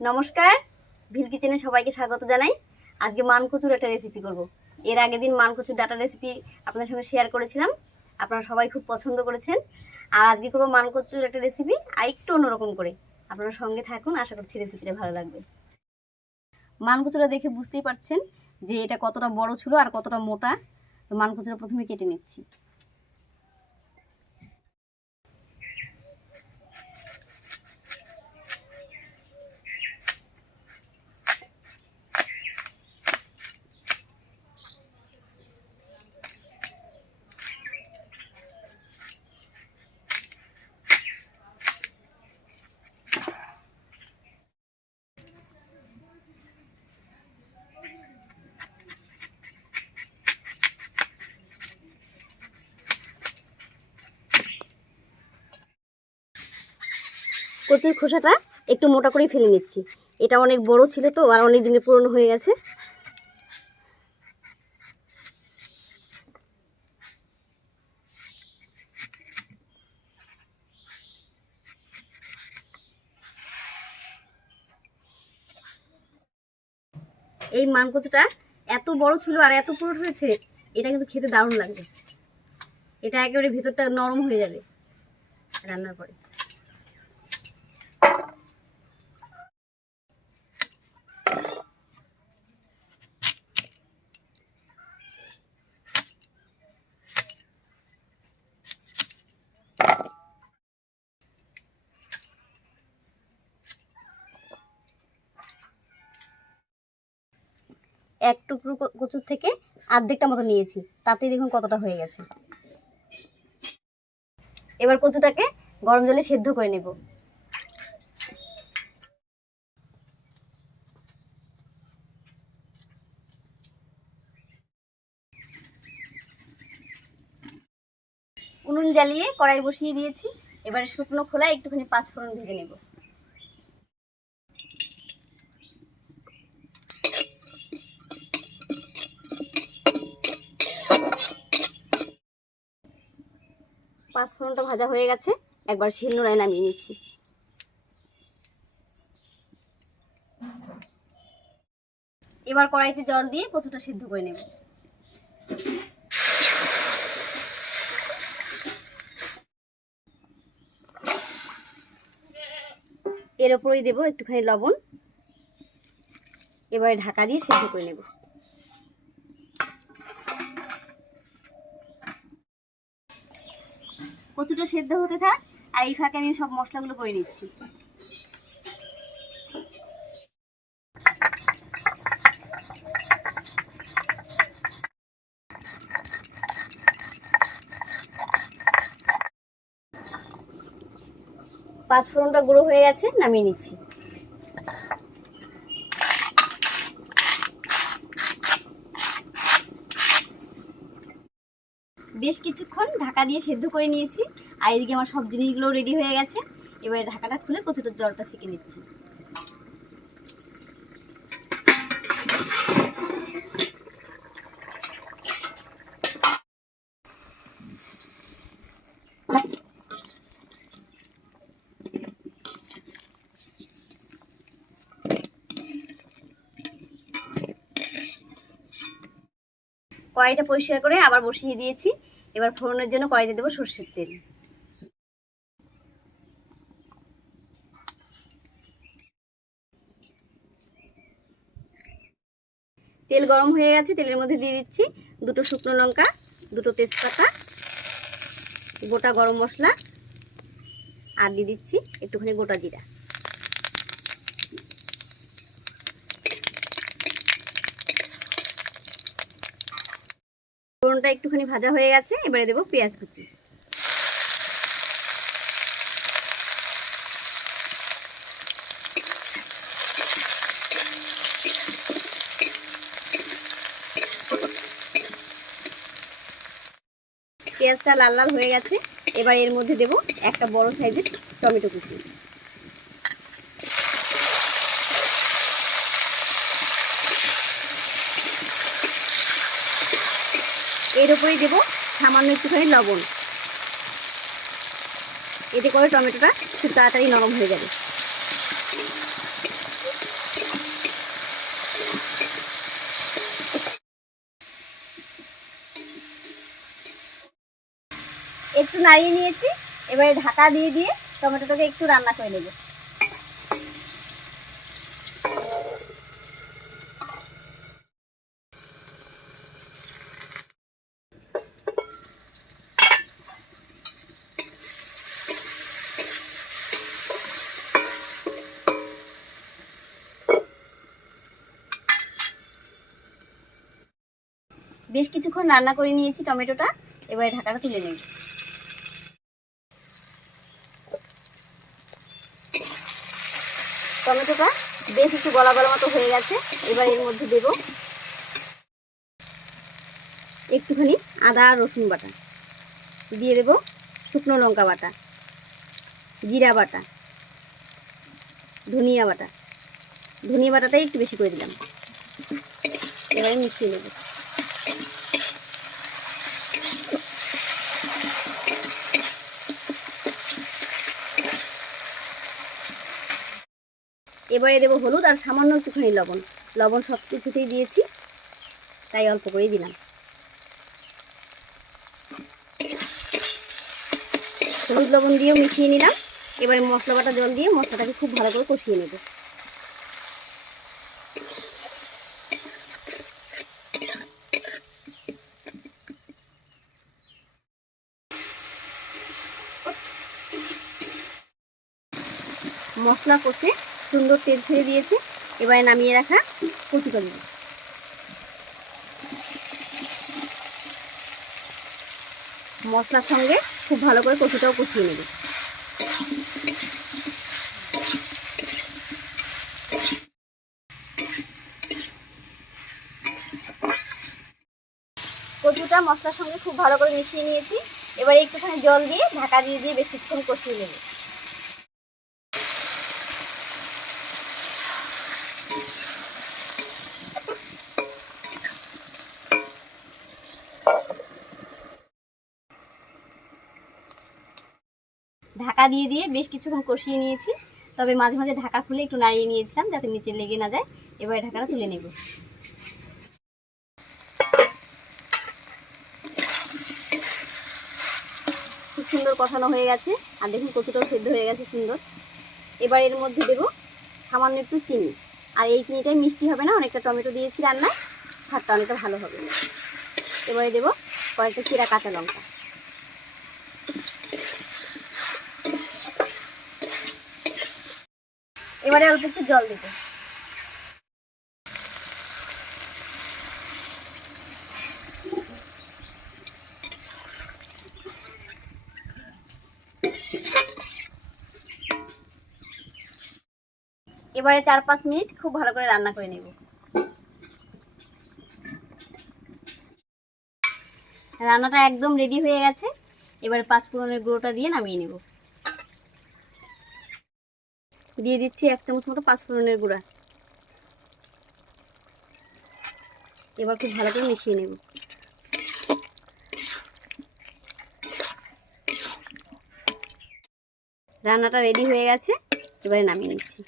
নমস্কার। ভিল কিচেনে সবাইকে স্বাগত জানাই। আজকে মানকচুর একটা রেসিপি করব। এর আগের দিন মানকচুর ডাটা রেসিপি আপনাদের সঙ্গে শেয়ার করেছিলাম। আপনারা সবাই খুব পছন্দ করেছেন। আর আজকে করব মানকচুর একটা রেসিপি আর একটু অন্যরকম করে। আপনারা সঙ্গে থাকুন, আশা করছি রেসিপিটা ভালো লাগবে। মানকচুরা দেখে বুঝতেই পারছেন যে এটা কতটা বড় ছিল আর কতটা মোটা। মানকচুরা প্রথমে কেটে নিচ্ছি। কচুর খোসাটা একটু মোটা করে ফেলে নিচ্ছি। এটা অনেক বড় ছিল তো, আর অনেক দিনের পুরনো হয়ে গেছে। এই মানকচুটা এত বড় ছিল আর এত পুরো হয়েছে, এটা কিন্তু খেতে দারুণ লাগবে। এটা একেবারে ভিতরটা নরম হয়ে যাবে রান্নার পরে। এক টুকরো কচুর থেকে আর্ধেকটা মতো নিয়েছি। তাতে দেখুন কতটা হয়ে গেছে। এবার কচুটাকে গরম জলে সেদ্ধ করে নেব। উনুন জ্বালিয়ে কড়াই বসিয়ে দিয়েছি। এবারে শুকনো খোলায় একটুখানি পাঁচফোড়ন ভেজে নেব। পাঁচফোড়নটা ভাজা হয়ে গেছে, একবার শিলনোড়ায় নামিয়ে নিচ্ছি। এবার কড়াইতে জল দিয়ে কচুটা সিদ্ধ করে নেব। এর ওপরেই দেবো একটুখানি লবণ। এবারে ঢাকা দিয়ে সিদ্ধ করে নেব। কচুটা সেদ্ধ হতে থাক, আর এই ফাঁকে আমি সব মশলাগুলো করে নিচ্ছি। পাঁচফোড়নটা গুঁড়ো হয়ে গেছে, নামিয়ে নিচ্ছি। বেশ কিছুক্ষণ ঢাকা দিয়ে সেদ্ধ করে নিয়েছি। আর এদিকে আমার সব জিনিসগুলো রেডি হয়ে গেছে। এবার ঢাকাটা খুলে কচুটার জলটা ছেঁকে নিচ্ছি। কড়াইটা পরিষ্কার করে আবার বসিয়ে দিয়েছি। এবার ফোড়নের জন্য কড়াইতে দেবো সর্ষের তেল। তেল গরম হয়ে গেছে, তেলের মধ্যে দিয়ে দিচ্ছি দুটো শুকনো লঙ্কা, দুটো তেজপাতা, গোটা গরম মশলা, আর দিয়ে দিচ্ছি একটুখানি গোটা জিরা। ফোড়নটা একটুখানি ভাজা হয়ে গেছে, এবারে দেবো পেঁয়াজ কুচি। পেঁয়াজটা লাল লাল হয়ে গেছে, এবার এর মধ্যে দেব একটা বড় সাইজের টমেটো কুচি। এর উপরেই দেবো সামান্য একটুখানি লবণ। এতে করে টমেটোটা খুব তাড়াতাড়ি নরম হয়ে যাবে। একটু নাড়িয়ে নিয়েছি, এবারে ঢাকা দিয়ে দিয়ে টমেটোটাকে একটু রান্না করে নেবে। বেশ কিছুক্ষণ রান্না করে নিয়েছি টমেটোটা, এবারে ঢাকাটা তুলে নেব টমেটোটা বেশ একটু গলা গলা মতো হয়ে গেছে, এবার এর মধ্যে দেব একটুখানি আদা রসুন বাটা। দিয়ে দেব শুকনো লঙ্কা বাটা, জিরা বাটা, ধনিয়া বাটা। ধনিয়া বাটাটাই একটু বেশি করে দিলাম। এবারে মিশিয়ে নেব। এবারে দেবো হলুদ আর সামান্য একটুখানি লবণ। লবণ সব কিছুতেই দিয়েছি, তাই অল্প করেই দিলাম। হলুদ লবণ দিয়েও মিশিয়ে নিলাম। এবারে মশলা বাটা জল দিয়ে মশলাটাকে খুব ভালো করে কষিয়ে নেব। মশলা কষে সুন্দর তেল ছেড়ে দিয়েছে। এবারে নামিয়ে রাখা দেবো মশলার সঙ্গে খুব ভালো করে কচুটাও কষিয়ে নেবে। কচুটা মশলার সঙ্গে খুব ভালো করে মিশিয়ে নিয়েছি। এবারে একটুখানি জল দিয়ে ঢাকা দিয়ে দিয়ে বেশ কিছুক্ষণ কষিয়ে নেবে। ঢাকা দিয়ে দিয়ে বেশ কিছুক্ষণ কষিয়ে নিয়েছি। তবে মাঝে মাঝে ঢাকা খুলে একটু নাড়িয়ে নিয়েছিলাম যাতে নিচে লেগে না যায়। এবারে ঢাকাটা তুলে নেব। খুব সুন্দর কষানো হয়ে গেছে। আর দেখুন কচুটাও সেদ্ধ হয়ে গেছে সুন্দর। এবার এর মধ্যে দেব সামান্য একটু চিনি। আর এই চিনিটাই মিষ্টি হবে না, অনেকটা টমেটো দিয়েছি রান্নায়। স্বাদটা অনেকটা ভালো হবে এবারে দেব কয়েকটা চিরা কাঁচা লঙ্কা। এবারে অল্প একটু জল দিতে। এবারে চার পাঁচ মিনিট খুব ভালো করে রান্না করে নেব। রান্নাটা একদম রেডি হয়ে গেছে। এবারে পাঁচ ফোড়নের গুঁড়োটা দিয়ে নামিয়ে নেব। দিয়ে দিচ্ছি এক চামচ মতো পাঁচ ফোড়নের গুঁড়া। এবার খুব ভালো করে মিশিয়ে নেব। রান্নাটা রেডি হয়ে গেছে, এবারে নামিয়ে নিচ্ছি।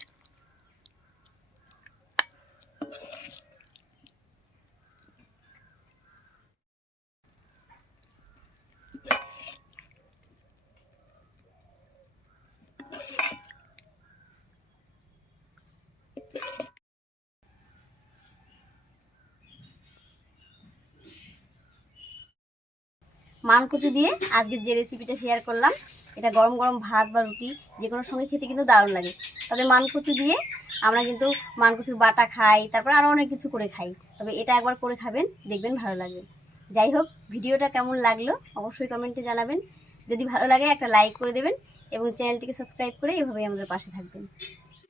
মানকুচু দিয়ে আজকে যে রেসিপিটা শেয়ার করলাম, এটা গরম গরম ভাত বা রুটি যে কোনো সময় খেতে কিন্তু দারুণ লাগে। তবে মানকুচু দিয়ে আমরা কিন্তু মানকুচুর বাটা খাই, তারপর আরও অনেক কিছু করে খাই। তবে এটা একবার করে খাবেন, দেখবেন ভালো লাগবে যাই হোক, ভিডিওটা কেমন লাগল অবশ্যই কমেন্টে জানাবেন। যদি ভালো লাগে একটা লাইক করে দেবেন এবং চ্যানেলটিকে সাবস্ক্রাইব করে এভাবেই আমাদের পাশে থাকবেন।